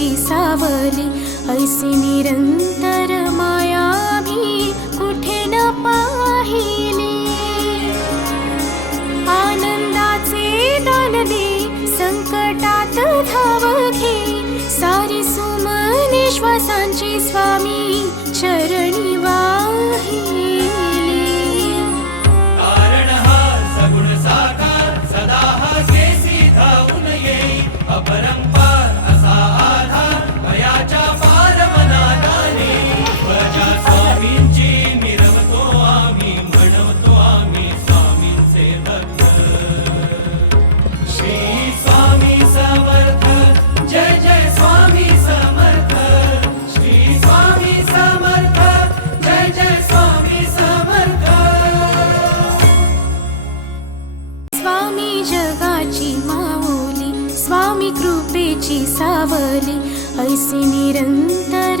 कृपेची सावली, ऐसी निरंतर माया मी कुठे न पाहिली। आनंदाचे दान दे, संकटात धाव घे, सारी सुमने श्वासांची स्वामी चरणी वाहिली। तारणहार सगुण साकार, सदा हा केसी धावून येई, अपरंपार असा आधार भयाच्या पार मनादाने। प्रजा स्वामींची मिरवतो आम्ही, म्हणवतो आम्ही स्वामींचे भक्त। श्री स्वामी समर्थ, जय जय स्वामी समर्थ, श्री स्वामी समर्थ, जय जय स्वामी समर्थ। स्वामी जगाची माऊली, स्वामी कृपेची सावली, ऐसी निरंतर